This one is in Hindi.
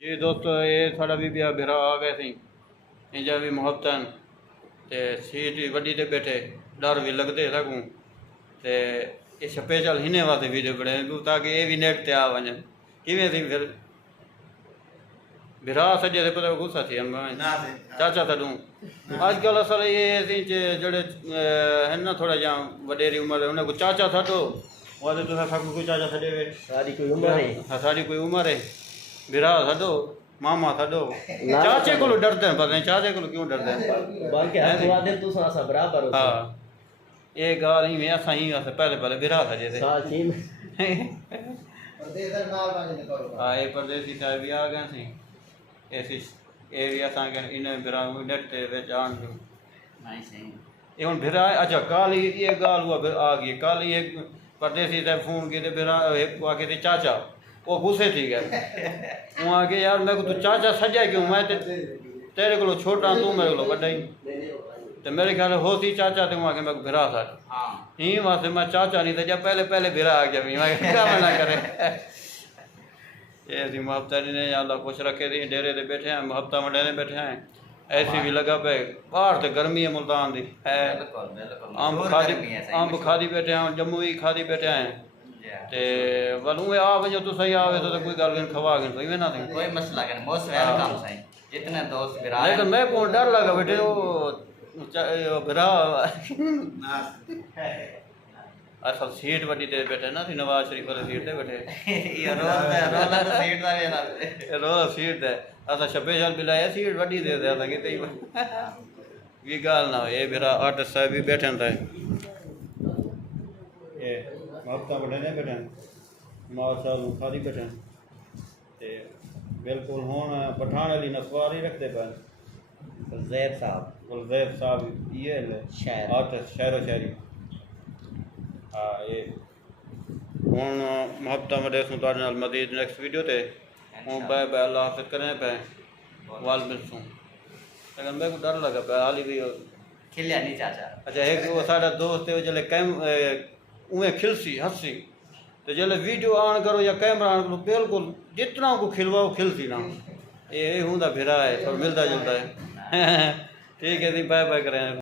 जी दोस्तों, ये साड़ा भी ब्याह बिरा आ गए सी इंजा भी मुहब्बतन ते सीट भी वड्डी ते बैठे डर भी लगते लगूं ते ये स्पेशल हिने वास्ते वीडियो बनाए ताकि ये भी नेट ते आ वजन किवें थी फिर बिरा सजे ते पता गुस्सा थी चाचा तडूं आजकल असल ये जड़े है ना थोड़ा जा वडेरी उम्र उन्हें को चाचा थडो वादे तुसा सबको कोई चाचा थडे वे सारी कोई उम्र है। हाँ सारी कोई उम्र है बिरा थडो मामा थडो चाचे को डरते हैं पता नहीं चाचे को क्यों डरते हैं बाकी हर वादे तू सा बराबर हो। हाँ ये गाल ही में असा ही अस पहले पहले बिरा था जैसे साची में हाँ ये परदेसी साहब भी आ गए सी ऐसी ये भी असा के इन बिरा नेट ते विच आन जो नहीं सही ये हुन बिरा अच्छा कल ये गाल हुआ आ गई कल ये परदेसी साहब फोन किए थे बिरा एक आके थे चाचा वो गुस्से थी गए वो आके यार मैं को तू चाचा सजा क्यों मैं तेरे को छोटा तू मेरे को बड़ा ही तो मेरे ख्याल होती चाचा तो वहाँ के मैं बिरा था ही वहाँ से मैं चाचा नहीं था जब पहले पहले बिरा आ गया मैं क्या मना करे ये मुहब्बत ने अल्लाह खुश रखे थी डेरे से बैठे हैं मुहब्बत में डेरे बैठे हैं ऐसी भी लगा पे बाहर तो गर्मी है मुल्तान दी है अंब खादी बैठे हैं जम्मू ही खादी बैठे हैं ते वलू आ वजो तू सही आवे तो कोई गल खवा गन कोई ना थी कोई मसला नहीं मोस्ट वेलकम सही जितने दोस्त बिरा लेकिन मैं को डर लगा बेटे वो बिरा असल सीट वड्डी ते बैठे ना थी नवाज शरीफ वाले सीट ते बैठे ये रोल तो सीट दा ना रोल सीट दे असा स्पेशल बिलाया सीट वड्डी दे दे लगे ते ये गाल ना ये बिरा आर्टिस्ट साहब भी बैठे थे ये मापता बड़े ने बैठे माशाल्लाह खाली बैठे ते बिल्कुल हुन पठान वाली नसवार ही रखते पर जैब साहब ये शायर आर्टिस्ट शायरो शायरी हाँ ये हुन मुहब्बत में देसूं तुहाडे नाल मज़ीद नेक्स्ट वीडियो ते हूँ बाय बाय अल्लाह हाफ़िज़ करें पे वाल मिलसूं लेकिन मेरे को डर लगा पे हाली भी खिलिया नहीं चाचा अच्छा एक वो साडा दोस्त है जले कैम उहे खिलसी हंसी तो जले वीडियो ऑन करो या कैमरा ऑन करो बिल्कुल जितना को खिलवाओ खिलसी ना ये हुंदा फिरा है थोड़ा मिलता जुलता है ठीक है जी बाय बाय करें।